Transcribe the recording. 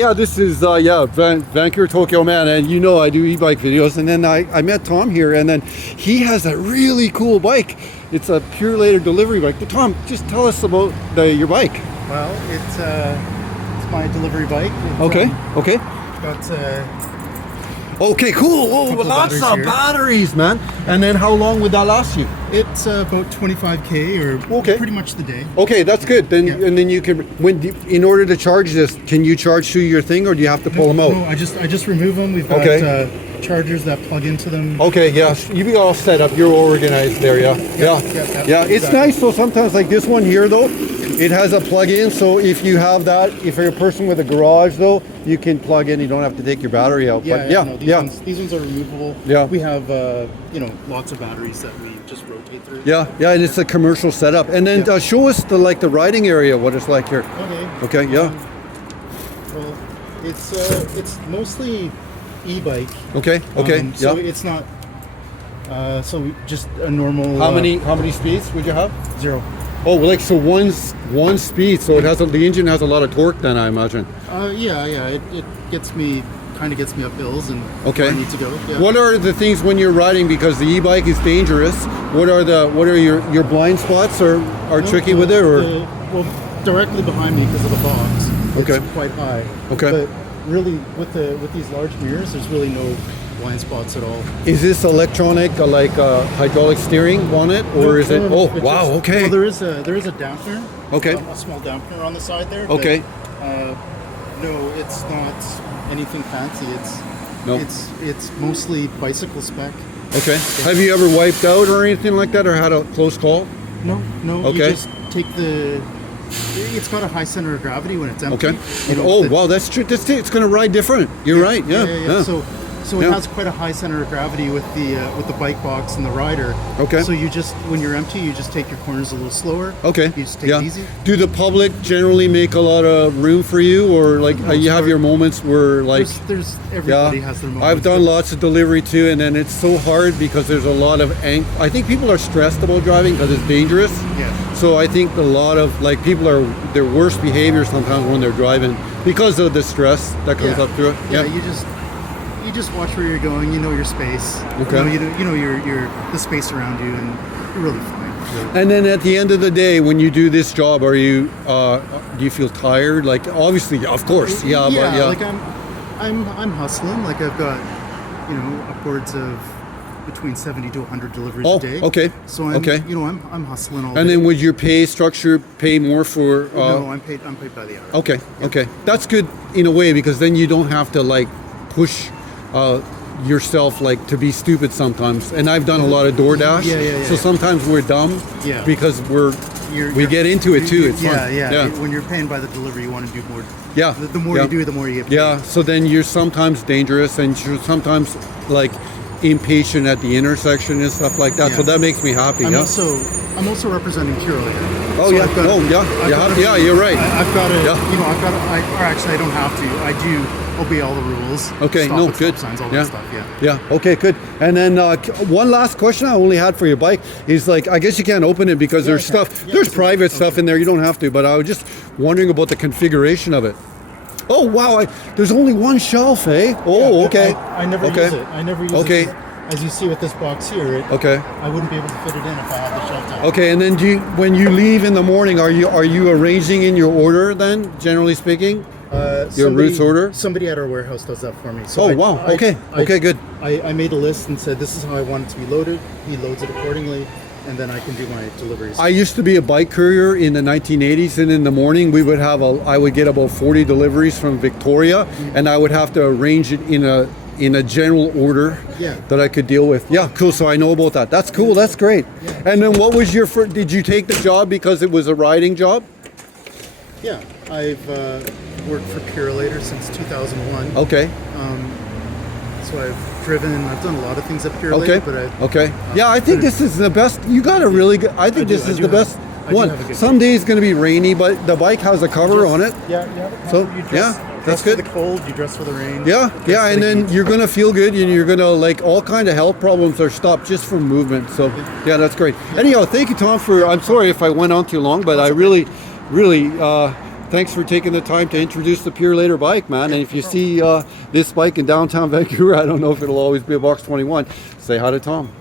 Yeah, this is Vancouver, Tokyo man, and you know I do e-bike videos. And then I met Tom here, and then he has a really cool bike. It's a Purolator delivery bike. Tom, just tell us about your bike. Well, it's my delivery bike. Okay. Got Okay, cool. Oh, lots of batteries, man. And then how long would that last you? it's about 25k or pretty much the day. Okay, that's good. Then and then you can in order to charge this, can you charge through your thing or do you have to pull them out? No, I just remove them. We've got chargers that plug into them. Okay, yeah. You've got all set up. You're organized there, yeah. It's nice. So sometimes like this one here though, it has a plug-in. So if you have that, if you're a person with a garage though, you can plug in. You don't have to take your battery out. These ones are removable. Yeah. We have lots of batteries that we just rotate through. Yeah, and it's a commercial setup. And then show us the riding area, what it's like here. Okay, yeah. Well, it's mostly e-bike. Okay. So it's not. So just a normal. How many speeds would you have? 0. Oh, like so one speed. So it has the engine has a lot of torque. Then I imagine. It gets me up hills and where I need to go. Yeah. What are the things when you're riding, because the e-bike is dangerous? What are your blind spots are tricky with it, or? Directly behind me because of the box. It's quite high. Okay. But really, with these large mirrors, there's really no blind spots at all. Is this electronic, like hydraulic steering on it, or is it? Oh, wow. Okay. Well, there is a dampener. Okay. A small dampener on the side there. Okay. But, no, it's not anything fancy. It's mostly bicycle spec. Okay. Have you ever wiped out or anything like that, or had a close call? No. Okay. You just take it's got a high center of gravity when it's empty. Okay. Wow, that's true. It's going to ride different. You're right. Yeah. So it has quite a high center of gravity with the bike box and the rider. Okay. So when you're empty, you just take your corners a little slower. Okay. You just take it easy. Do the public generally make a lot of room for you, or like you have your moments where like there's everybody has their moments. I've done lots of delivery too, and then it's so hard because there's a lot of I think people are stressed about driving because it's dangerous. Yeah. So I think a lot of people are their worst behavior sometimes when they're driving because of the stress that comes up through it. Yeah. You just watch where you're going. You know your space. Okay. You know your the space around you, and you're really fine. And then at the end of the day, when you do this job, are you do you feel tired? Like obviously, of course, but like I'm hustling. Like I've got upwards of between 70 to 100 deliveries a day. Okay. So I'm hustling all day. And then would your pay structure pay more for? No, I'm paid by the hour. Okay. That's good in a way, because then you don't have to like push yourself like to be stupid sometimes. And I've done a lot of DoorDash. So sometimes we're dumb because we get into it too. It's fun. When you're paying by the delivery, you want to do more. Yeah. The more you do, the more you get paid. Yeah. So then you're sometimes dangerous, and you're sometimes like impatient at the intersection and stuff like that. So that makes me happy. I'm also representing Purolator. Oh, yeah. You're right. I've got to. Actually, I don't have to. I do obey all the rules. Okay. Stop Good. Signs, all that stuff. Yeah. Okay. Good. And then one last question I only had for your bike is like, I guess you can't open it because there's stuff. There's private stuff in there. You don't have to. But I was just wondering about the configuration of it. Oh wow! There's only one shelf, eh? Oh, okay. I never use it. I never use it. As you see with this box here, I wouldn't be able to fit it in if I had the shelf top. Okay, and then when you leave in the morning, are you arranging in your order then, generally speaking? Your routes order? Somebody at our warehouse does that for me. So Okay, good. I made a list and said this is how I want it to be loaded. He loads it accordingly, and then I can do my deliveries. I used to be a bike courier in the 1980s, and in the morning I would get about 40 deliveries from Victoria, and I would have to arrange it in a general order that I could deal with. Yeah, cool. So I know about that. That's cool. That's great. And then what was did you take the job because it was a riding job? Yeah, I've worked for Purolator since 2001. Okay. So I've done a lot of things at Purolator. I think this is the best. You got a really good. I think this is the best one. Some days going to be rainy, but the bike has a cover on it. So that's good. For the cold, you dress for the rain. And then you're gonna feel good, and you're gonna like all kind of health problems are stopped just from movement. So that's great. Anyhow, thank you, Tom. I'm sorry if I went on too long, but I really thanks for taking the time to introduce the Purolator bike, man. And if you see this bike in downtown Vancouver, I don't know if it'll always be a Box 21. Say hi to Tom.